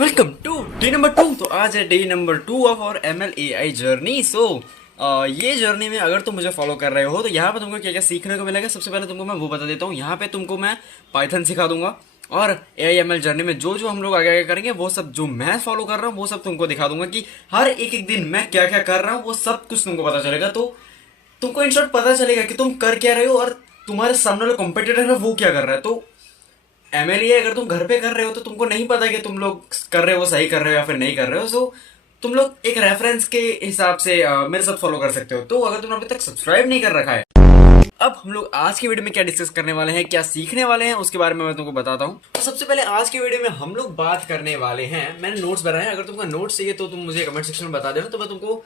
Welcome to day number 2। तो आज है डे नंबर 2 ऑफ और MLAI जर्नी। ये जर्नी में अगर तुम मुझे फॉलो कर रहे हो तो यहाँ पे तुमको क्या क्या सीखने को मिलेगा। सबसे पहले तुमको मैं वो बता देता हूँ। यहाँ पे तुमको मैं पाइथन सिखा दूंगा और AIML जर्नी में जो जो हम लोग आगे आगे करेंगे वो सब जो मैं फॉलो कर रहा हूँ वो सब तुमको दिखा दूंगा कि हर एक एक दिन मैं क्या क्या कर रहा हूँ, वो सब कुछ तुमको पता चलेगा। तो तुमको इन शॉर्ट पता चलेगा कि तुम कर क्या रहे हो और तुम्हारे सामने वाला कॉम्पिटिटर है वो क्या कर रहा है। तो MLA अगर तुम घर पे कर रहे हो तो तुमको नहीं पता कि तुम लोग कर रहे हो सही कर रहे हो या फिर नहीं कर रहे हो। तुम लोग एक रेफरेंस के हिसाब से मेरे साथ फॉलो कर सकते हो। तो अगर तुमने अभी तक सब्सक्राइब नहीं कर रखा है, अब हम लोग आज की वीडियो में क्या डिस्कस करने वाले हैं, क्या सीखने वाले हैं, उसके बारे में मैं तुमको बताता हूँ। तो सबसे पहले आज की वीडियो में हम लोग बात करने वाले हैं, मैंने नोट्स बनाए हैं। अगर तुमको नोट्स चाहिए तो तुम मुझे कमेंट सेक्शन में बता देना, तो मैं तुमको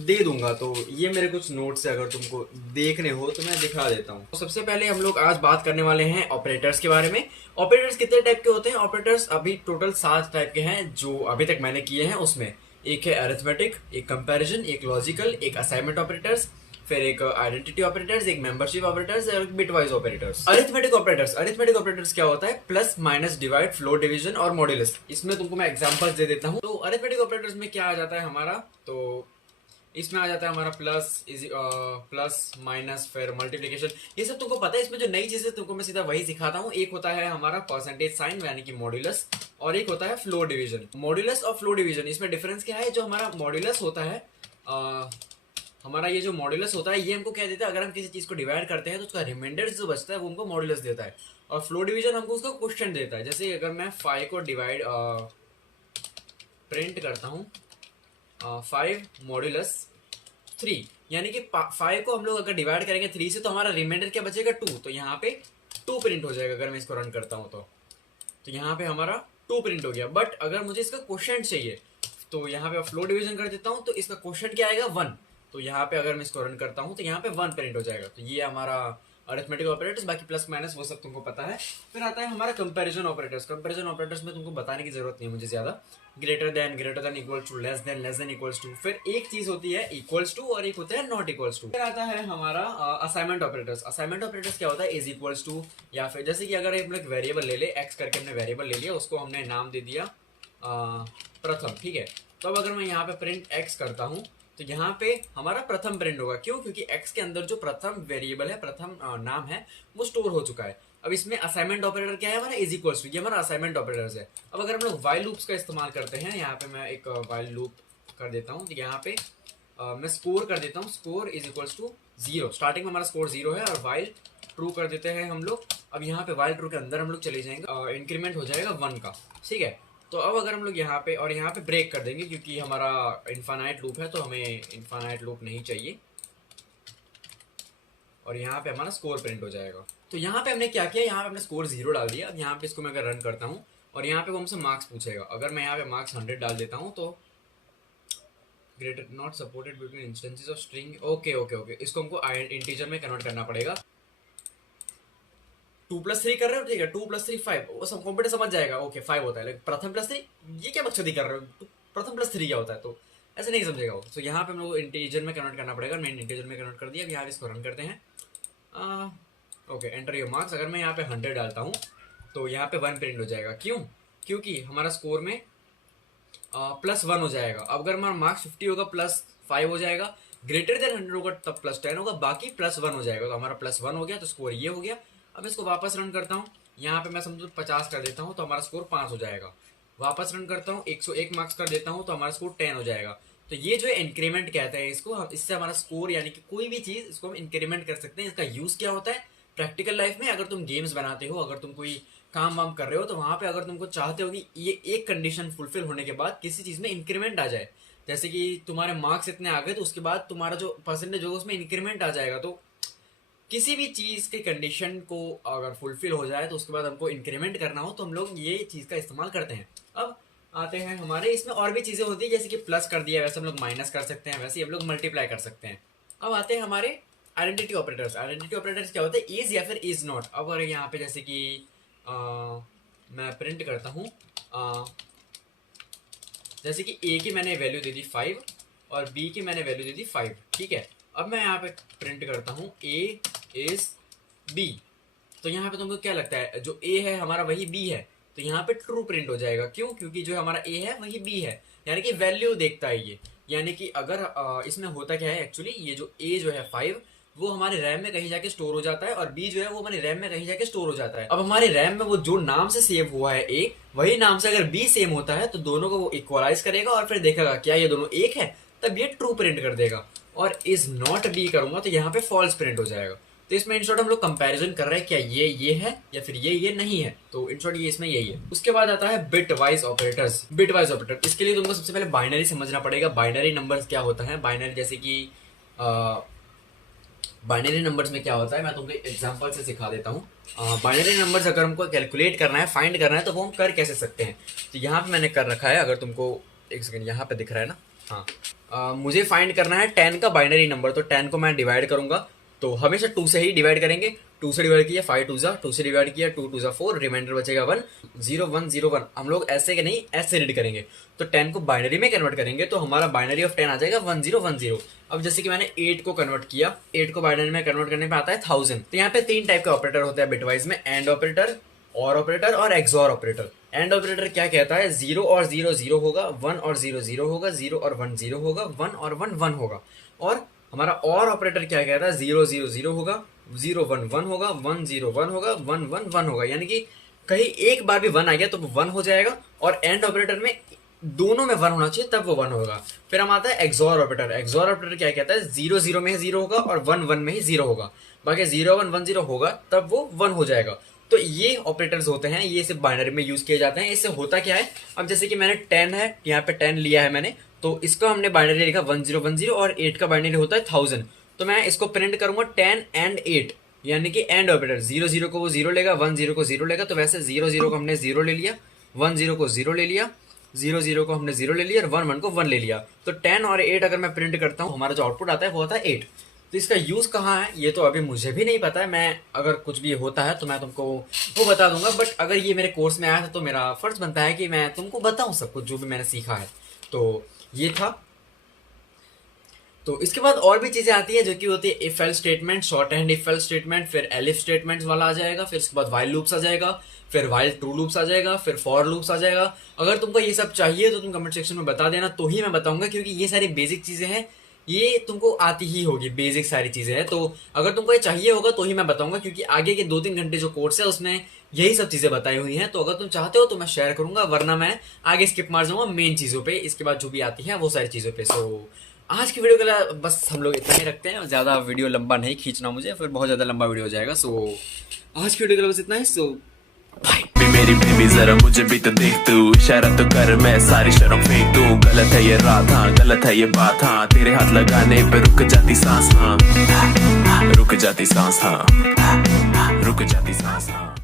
दे दूंगा। तो ये मेरे कुछ नोट्स है, अगर तुमको देखने हो तो मैं दिखा देता हूँ। तो सबसे पहले हम लोग आज बात करने वाले हैं ऑपरेटर्स के बारे में। ऑपरेटर्स कितने टाइप के होते हैं? ऑपरेटर्स अभी टोटल 7 टाइप के हैं जो अभी तक मैंने किए हैं। उसमें एक है अरिथमेटिक, एक कंपैरिजन, एक लॉजिकल, एक असाइनमेंट ऑपरेटर्स, फिर एक आइडेंटिटी ऑपरेटर्स, एक मेंबरशिप ऑपरेटर्स और एक बिटवाइज ऑपरेटर्स। अरिथमेटिक ऑपरेटर्स क्या होता है? Plus minus divide float division और मॉड्यूलस। इसमें तुमको मैं एग्जांपल्स दे देता हूँ। तो अरिथमेटिक ऑपरेटर्स में क्या आ जाता है हमारा, तो इसमें आ जाता है हमारा प्लस माइनस फिर मल्टीप्लिकेशन। ये सब तुमको पता है। इसमें जो नई चीजें तुमको मैं सीधा वही सिखाता हूँ। एक होता है हमारा परसेंटेज साइन यानी कि मॉड्यूलस, और एक होता है फ्लो डिवीजन। मॉड्यूलस और फ्लो डिवीजन, इसमें डिफरेंस क्या है? जो हमारा मॉड्यूलस होता है, हमारा ये जो मॉड्यूलस होता है ये हमको क्या देता है? अगर हम किसी चीज को डिवाइड करते हैं तो उसका रिमाइंडर जो बचता है वो हमको मॉड्यूलस देता है। और फ्लो डिवीजन हमको उसका क्वेश्चन देता है। जैसे अगर मैं 5 को डिवाइड प्रिंट करता हूँ 5 मॉड्यूलस 3, यानी कि 5 को हम लोग अगर डिवाइड करेंगे 3 से तो हमारा रिमाइंडर क्या बचेगा? 2। तो यहाँ पे 2 प्रिंट हो जाएगा अगर मैं इसको रन करता हूँ तो यहाँ पे हमारा 2 प्रिंट हो गया। बट अगर मुझे इसका क्वेश्चन चाहिए तो यहाँ पे फ्लो डिवीजन कर देता हूँ तो इसका क्वेश्चन क्या आएगा? 1। तो यहाँ पे अगर मैं इसको रन करता हूँ तो यहाँ पे 1 प्रिंट हो जाएगा। तो ये हमारा अरिथमेटिक ऑपरेटर्स। बाकी प्लस माइनस वो सब तुमको पता है। फिर आता है हमारा कंपैरिजन ऑपरेटर्स। कंपैरिजन ऑपरेटर्स में तुमको बताने की जरूरत नहीं है मुझे ज्यादा। Greater than equal to, less than equals to. फिर एक चीज होती है इक्वल्स टू और एक होता है नॉट इक्वल्स टू। फिर आता है हमारा असाइनमेंट ऑपरेटर्स। असाइनमेंट ऑपरेटर्स क्या होता है? इज इक्वल्स टू, या फिर जैसे कि अगर हम लोग वेरिएबल ले ले, एक्स करके हमने वेरिएबल ले लिया, उसको हमने नाम दे दिया प्रथम, ठीक है। तो अब अगर मैं यहाँ पे प्रिंट एक्स करता हूँ तो यहाँ पे हमारा प्रथम प्रिंट होगा। क्यों? क्योंकि एक्स के अंदर जो प्रथम वेरिएबल है, प्रथम नाम है, वो स्टोर हो चुका है। अब इसमें असाइनमेंट ऑपरेटर क्या है हमारा? Is equals to. ये हमारा असाइनमेंट ऑपरेटर्स है। अब अगर हम लोग वाइल लूप्स का इस्तेमाल करते हैं, यहाँ पे मैं एक वाइल लूप कर देता हूँ। यहाँ पे मैं स्कोर कर देता हूँ, score is equals to 0। Starting में हमारा स्कोर 0 है और वाइल ट्रू कर देते हैं हम लोग। अब यहाँ पे वाइल ट्रू के अंदर हम लोग चले जाएंगे, इंक्रीमेंट हो जाएगा 1 का, ठीक है। तो अब अगर हम लोग यहाँ पे और यहाँ पे ब्रेक कर देंगे, क्योंकि हमारा इन्फानाइट लूप है तो हमें इन्फानाइट लूप नहीं चाहिए, और यहाँ पे हमारा स्कोर प्रिंट हो जाएगा। तो यहाँ पे हमने क्या किया? यहाँ पे हमने स्कोर 0 डाल दिया। अब यहाँ पे इसको मैं अगर रन करता हूँ और यहाँ पे वो हमसे मार्क्स पूछेगा। अगर मैं यहाँ पे मार्क्स 100 डाल देता हूँ तो greater not supported between instances of string. Okay okay okay, इसको हमको इंटीजर में कन्वर्ट करना पड़ेगा। 2+3 कर रहे हो, ठीक है। 2+3 5, वो सब कंप्यूटर समझ जाएगा। ओके 5 होता है, लेकिन प्रथम प्लस 3 ये क्या बकचोदी कर रहे हो? प्रथम प्लस 3 क्या होता है? तो ऐसे नहीं समझेगा वो। तो यहाँ पे हम लोग इंटीजर में कन्वर्ट करना पड़ेगा। मैंने इंटीजर में कन्वर्ट कर दिया। अब यहाँ पे इसको रन करते हैं। Okay, enter your marks. अगर मैं यहाँ पे 100 डालता हूँ तो यहाँ पे 1 प्रिंट हो जाएगा। क्यों? क्योंकि हमारा स्कोर में +1 हो जाएगा। अब अगर हमारा मार्क्स 50 होगा +5 हो जाएगा। ग्रेटर देन 100 होगा तब +10 होगा, बाकी +1 हो जाएगा। तो हमारा +1 हो गया, तो स्कोर ये हो गया। अब इसको वापस रन करता हूँ। यहाँ पे मैं समझो 50 कर देता हूँ तो हमारा स्कोर 5 हो जाएगा। वापस रन करता हूँ, 101 मार्क्स कर देता हूँ तो हमारा स्कोर 10 हो जाएगा। तो ये जो इंक्रीमेंट कहते हैं इसको, इससे हमारा स्कोर यानी कि कोई भी चीज़ इसको हम इंक्रीमेंट कर सकते हैं। इसका यूज़ क्या होता है प्रैक्टिकल लाइफ में? अगर तुम गेम्स बनाते हो, अगर तुम कोई काम वाम कर रहे हो, तो वहाँ पे अगर तुमको चाहते हो कि ये एक कंडीशन फुलफिल होने के बाद किसी चीज़ में इंक्रीमेंट आ जाए, जैसे कि तुम्हारे मार्क्स इतने आ गए तो उसके बाद तुम्हारा जो परसेंटेज होगा उसमें इंक्रीमेंट आ जाएगा। तो किसी भी चीज़ के कंडीशन को अगर फुलफिल हो जाए तो उसके बाद हमको इंक्रीमेंट करना हो तो हम लोग ये चीज़ का इस्तेमाल करते हैं। अब आते हैं हमारे, इसमें और भी चीज़ें होती है, जैसे कि प्लस कर दिया वैसे हम लोग माइनस कर सकते हैं, वैसे ही हम लोग मल्टीप्लाई कर सकते हैं। अब आते हैं हमारे आइडेंटिटी ऑपरेटर्स। आइडेंटिटी ऑपरेटर्स क्या होते हैं? इज या फिर इज नॉट। अब अगर यहाँ पे जैसे कि मैं प्रिंट करता हूँ, जैसे कि ए की मैंने वैल्यू दे दी 5 और बी की मैंने वैल्यू दे दी 5, ठीक है। अब मैं यहाँ पे प्रिंट करता हूँ ए इज बी। तो यहाँ पे तुमको क्या लगता है? जो ए है हमारा वही बी है, तो तो यहाँ पे ट्रू प्रिंट हो जाएगा। क्यों? क्योंकि जो हमारा ए है वही बी है, यानी कि वैल्यू देखता है ये। यानी कि अगर इसमें होता क्या है एक्चुअली, ये जो ए जो है 5 वो हमारे रैम में कहीं जाके स्टोर हो जाता है और बी जो है वो हमारी रैम में कहीं जाके स्टोर हो जाता है। अब हमारे रैम में वो जो नाम से सेव हुआ है ए, वही नाम से अगर बी सेम होता है तो दोनों को वो इक्वलाइज करेगा और फिर देखेगा क्या ये दोनों एक है, तब ये ट्रू प्रिंट कर देगा। और इज नॉट बी करूंगा तो यहाँ पे फॉल्स प्रिंट हो जाएगा। तो इसमें इन शॉर्ट हम लोग कंपैरिजन कर रहे हैं क्या ये है या फिर ये नहीं है। तो इन शॉर्ट ये इसमें यही है। उसके बाद आता है bit wise operators. Bit wise operator, इसके लिए तुमको सबसे पहले बाइनरी समझना पड़ेगा। बाइनरी नंबर्स क्या होता है, बाइनरी जैसे कि बाइनरी नंबर्स में क्या होता है मैं तुमको एग्जांपल से सिखा देता हूँ। बाइनरी नंबर्स अगर हमको कैलकुलेट करना है, फाइंड करना है, तो वो हम कर कैसे सकते हैं। तो यहाँ पे मैंने कर रखा है, अगर तुमको एक सेकंड यहाँ पे दिख रहा है ना, हाँ। मुझे फाइंड करना है 10 का बाइनरी नंबर। तो 10 को मैं डिवाइड करूंगा, तो हमेशा 2 से ही डिवाइड करेंगे। 2 से डिवाइड किया 5 2 जा, 2 से डिवाइड किया 2 2 जा 4, रिमाइंडर बचेगा 1 0 1 0 1। हम लोग ऐसे के नहीं ऐसे रीड करेंगे। तो 10 को बाइनरी में कन्वर्ट करेंगे तो हमारा बाइनरी ऑफ 10 आ जाएगा 1 0 1 0। अब जैसे कि मैंने 8 को कन्वर्ट किया, 8 को बाइनरी में कन्वर्ट करने पे आता है 1000। तो यहाँ पे 3 टाइप के ऑपरेटर होते हैं बिटवाइज में, एंड ऑपरेटर, और ऑपरेटर और एक्सॉर ऑपरेटर। एंड ऑपरेटर क्या कहता है, 0 और 0 0 होगा, 1 और 0 0 होगा, 0 और 1 0 होगा, 1 और 1 1 होगा। और हमारा और ऑपरेटर क्या कहता है, 0 0 0 होगा, 0 1 1 होगा, 1 0 1 होगा, 1 1 1 होगा। यानी कि कहीं एक बार भी 1 आ गया तो वो 1 हो जाएगा। और एंड ऑपरेटर में दोनों में 1 होना चाहिए तब वो 1 होगा। फिर हम आता है एक्सॉर ऑपरेटर। एक्सॉर ऑपरेटर क्या कहता है, 0 0 में ही 0 होगा और 1 1 में ही 0 होगा। बाकी 0 1 1 0 होगा तब वो 1 हो जाएगा। तो ये ऑपरेटर्स होते हैं, ये सिर्फ बाइनरी में यूज किए जाते हैं। इससे होता क्या है, अब जैसे कि मैंने 10 है, यहाँ पे 10 लिया है मैंने, तो इसको हमने बाइनरी लिखा 1 0 1 0 और 8 का बाइनरी होता है 1000। तो मैं इसको प्रिंट करूंगा 10 एंड 8, यानी कि एंड ऑपरेटर। 0 0 को वो 0 लेगा, 1 0 को 0 लेगा। तो वैसे 0 0 को हमने 0 ले लिया, 1 0 को 0 ले लिया, 0 0 को हमने 0 ले लिया और 1 1 को 1 ले लिया। तो 10 और 8 अगर मैं प्रिंट करता हूँ, हमारा जो आउटपुट आता है वो होता है 8। तो इसका यूज कहाँ है ये तो अभी मुझे भी नहीं पता है। मैं अगर कुछ भी होता है तो मैं तुमको वो बता दूंगा, बट अगर ये मेरे कोर्स में आया था तो मेरा फर्ज बनता है कि मैं तुमको बताऊं सब कुछ जो भी मैंने सीखा है। तो ये था। तो इसके बाद और भी चीजें आती है जो कि होती है if else statement, short hand if else statement, फिर एलिफ स्टेटमेंट्स वाला आ जाएगा, फिर उसके बाद व्हाइल लूप्स आ जाएगा, फिर व्हाइल ट्रू लूप्स आ जाएगा, फिर फॉर लूप्स आ जाएगा। अगर तुमको ये सब चाहिए तो तुम कमेंट सेक्शन में बता देना, तो ही मैं बताऊंगा, क्योंकि ये सारी बेसिक चीजें हैं, ये तुमको आती ही होगी, बेसिक सारी चीजें हैं। तो अगर तुमको ये चाहिए होगा तो ही मैं बताऊंगा, क्योंकि आगे के 2-3 घंटे जो कोर्स है उसमें यही सब चीजें बताई हुई हैं। तो अगर तुम चाहते हो तो मैं शेयर करूंगा, वरना मैं आगे स्किप मार जाऊंगा मेन चीजों पे, इसके बाद जो भी आती है वो सारी चीजों पे। सो आज की वीडियो के लिए बस हम लोग इतना ही रखते हैं, ज्यादा वीडियो लंबा नहीं खींचना मुझे, फिर बहुत ज्यादा लंबा वीडियो हो जाएगा। सो आज की वीडियो के लिए बस इतना ही। सो मेरी बेबी जरा मुझे भी तो देख तू, इशारा तो कर मैं सारी शर्म फेंक दूं। गलत है ये रात, हाँ गलत है ये बात, हाँ तेरे हाथ लगाने पे रुक जाती सांस, हाँ रुक जाती सांस, हाँ रुक जाती सांस, हाँ।